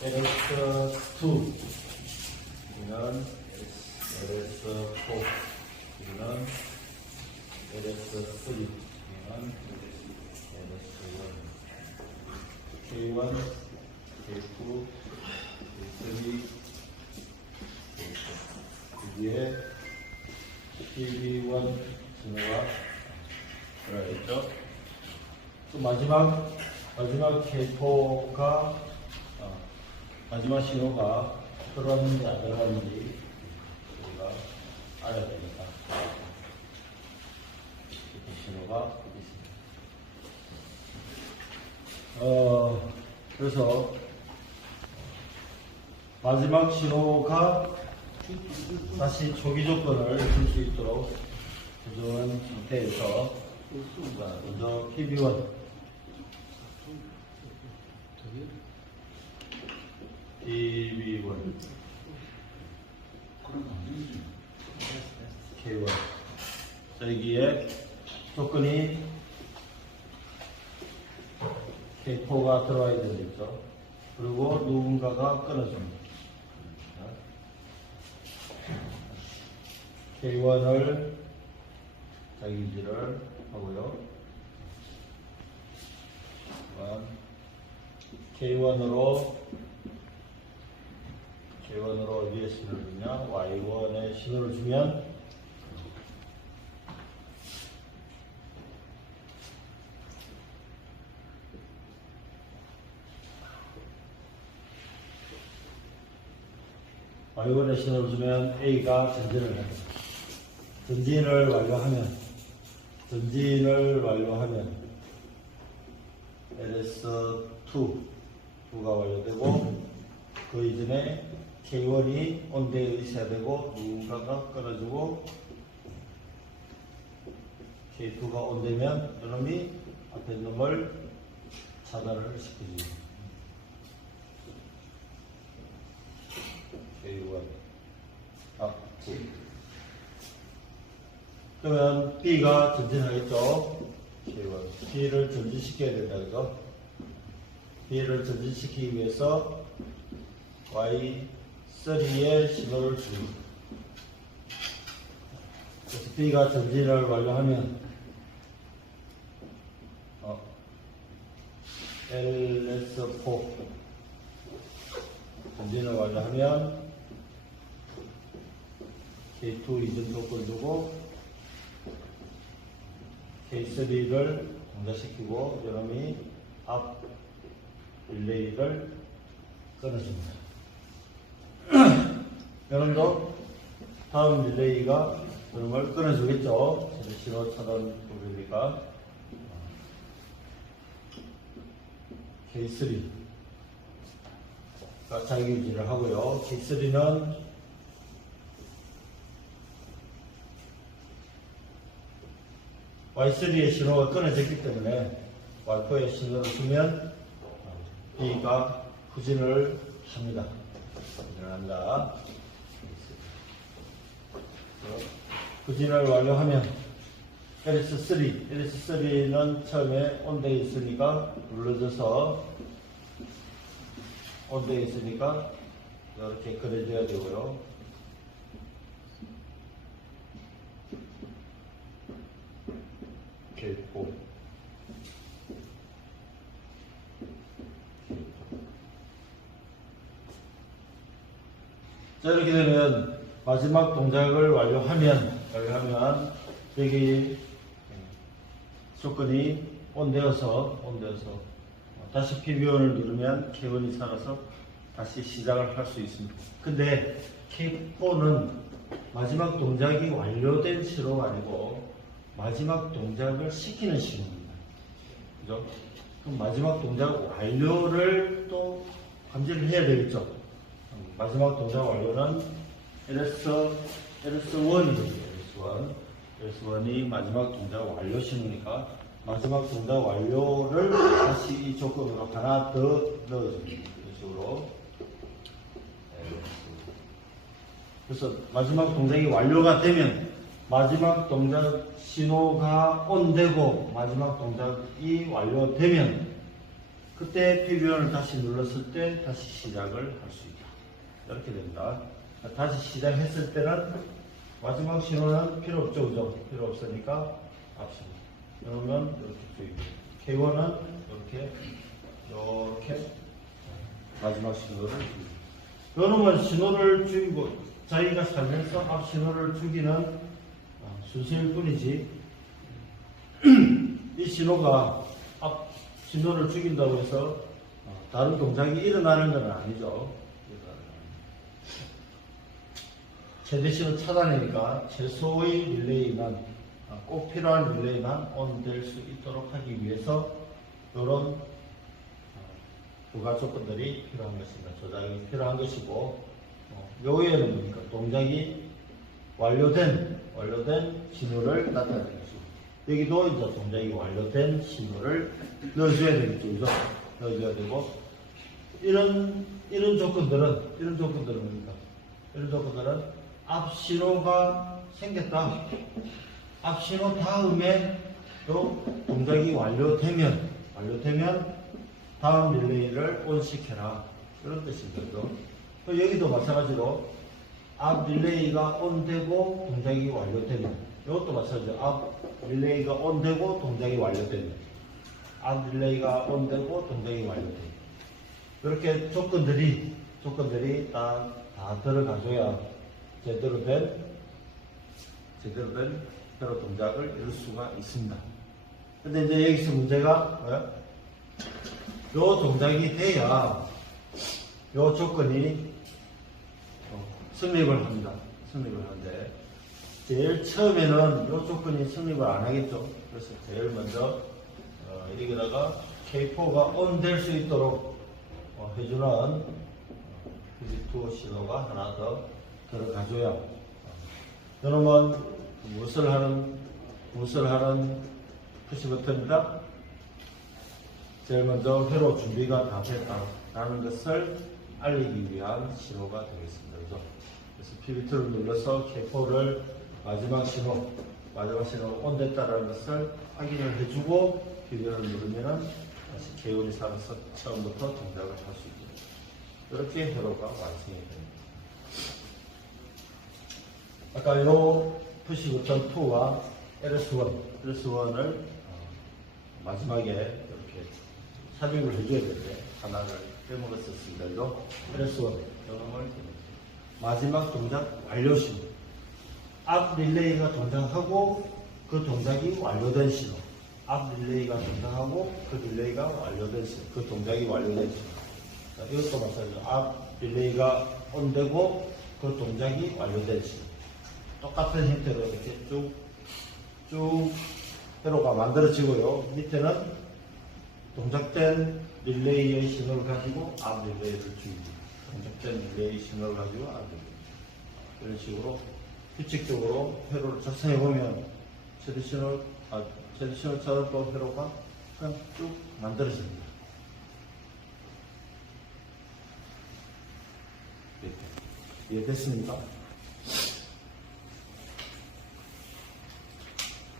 LS2 여기는 LS4 여기는 LS3 여기는 LS1 K1 K2 K3 여기에 PB1 신호가 들어있죠. 또 마지막 K4가 마지막 신호가 들어왔는지 안 들어왔는지 우리가 알아야 됩니다. 이렇게 신호가 있습니다. 그래서 마지막 신호가 다시 조기 조건을 줄 수 있도록 조정한 상태에서 먼저 PB1 K1 여기에 조건이 K4가 들어와야 되겠죠. 그리고 누군가가 끊어줍니다. K1을 자기지를 하고요. K1으로 어디에 신호를 주냐? Y1에 신호를 주면 Y1에 신호를 주면 A가 전진을 합니다. 전진을 완료하면 LS2가 완료되고 그 이전에 K1이 온대에 있어야 되고 누군가가 끊어주고 K2가 온되면 이놈이 앞에 놈을 차단을 시켜줍니다. K1 그러면 B가 전진하겠죠. K1 B를 전진시켜야 된다 그죠? B를 전진시키기 위해서 Y3에 신호를 줍니다. 그래서 B가 전진을 완료하면 LS4 전진을 완료하면 K2 이전 조건을 주고 K3를 동작시키고 이놈이 앞 릴레이를 끊어줍니다. 여러분도 다음 릴레이가 이놈을 끊어주겠죠. 신호 차단 부분이니까 K3가 자기 유지를 하고요. K3는 Y3의 신호가 끊어졌기 때문에 Y4의 신호를 주면 B가 후진을 합니다. 후진을 완료하면 LS3는 처음에 온대에 있으니까 눌러져서 온대에 있으니까 이렇게 그려줘야 되고요. K4 자, 이렇게 되면 마지막 동작을 완료하면 여기 조건이 온되어서 다시 PB1을 누르면 K1이 살아서 다시 시작을 할 수 있습니다. 근데 K4는 마지막 동작이 완료된 신호가 아니고 마지막 동작을 시키는 신호입니다. 그죠? 그럼 마지막 동작 완료를 또 감지를 해야 되겠죠? 마지막 동작 완료는 LS1이 되죠. LS1이 마지막 동작 완료 신호니까 마지막 동작 완료를 다시 이 조건으로 하나 더 넣어줍니다. 이런 식으로. 그래서 마지막 동작이 완료가 되면 마지막 동작 신호가 온되고 마지막 동작이 완료되면 그때 PB원을 다시 눌렀을 때 다시 시작을 할 수 있다. 이렇게 됩니다. 다시 시작했을 때는 마지막 신호는 필요 없죠, 그죠? 필요 없으니까 앞신호. 그러면 이렇게 주의고, K1은 이렇게 마지막 신호를 주고. 이놈은 신호를 주고, 자기가 살면서 앞 신호를 주기는 순서일 뿐이지, 이 신호가 앞 신호를 죽인다고 해서 다른 동작이 일어나는 건 아니죠. 최대 신호 차단이니까 최소의 릴레이만, 꼭 필요한 릴레이만 온될 수 있도록 하기 위해서 이런 부가 조건들이 필요한 것입니다. 조작이 필요한 것이고, 요에는 뭡니까? 동작이 완료된 신호를 나타내는 것이고, 여기도 이제 동작이 완료된 신호를 넣어줘야 되겠죠. 그죠? 넣어줘야 되고, 이런 조건들은 뭡니까? 이런 조건들은 앞 신호가 생겼다. 앞 신호 다음에 또 동작이 완료되면 다음 릴레이를 온시켜라. 이런 뜻입니다. 그죠? 또 여기도 마찬가지로 앞 릴레이가 온되고 동작이 완료되면, 이것도 마찬가지로 앞 릴레이가 온되고 동작이 완료되면, 앞 릴레이가 온되고 동작이 완료되면, 이렇게 조건들이 다 들어가줘야 제대로 된 회로 동작을 이룰 수가 있습니다. 근데 이제 여기서 문제가 요 동작이 돼야 요 조건이 성립을 합니다. 성립을 하는데, 제일 처음에는 요 조건이 성립을 안 하겠죠. 그래서 제일 먼저 여기다가 K4가 ON 될 수 있도록 해주는 PG2 신호가 하나 더 들어가줘야, 이놈은 무엇을 하는 푸시 버튼입니다. 제일 먼저 회로 준비가 다 됐다라는 것을 알리기 위한 신호가 되겠습니다. 그죠? 그래서 PB2를 눌러서 K4를 마지막 신호 ON 됐다라는 것을 확인을 해주고 PB를 누르면은 다시 K1이 살아서 처음부터 동작을 할 수 있습니다. 이렇게 회로가 완성이 됩니다. 아까 요 푸시 버튼 2와 LS1을 마지막에 이렇게 삽입을 해줘야 되는데 하나를 빼먹었었습니다. 이거 LS1 이놈을 마지막 동작 완료 신호, 앞 릴레이가 동작하고 그 동작이 완료된 신호, 앞 릴레이가 동작하고 그 릴레이가 완료된 신호, 그 동작이 완료된 신호. 자, 이것도 마찬가지로 앞 릴레이가 온되고 그 동작이 완료된 신호. 똑같은 형태로 이렇게 쭉 회로가 만들어지고요. 밑에는 동작된 릴레이의 신호를 가지고 앞 릴레이를 주고, 동작된 릴레이 신호를 가지고 앞 릴레이. 이런 식으로 규칙적으로 회로를 작성해 보면 트레디셔널처럼 또 회로가 그냥 쭉 만들어집니다. 이해됐습니까?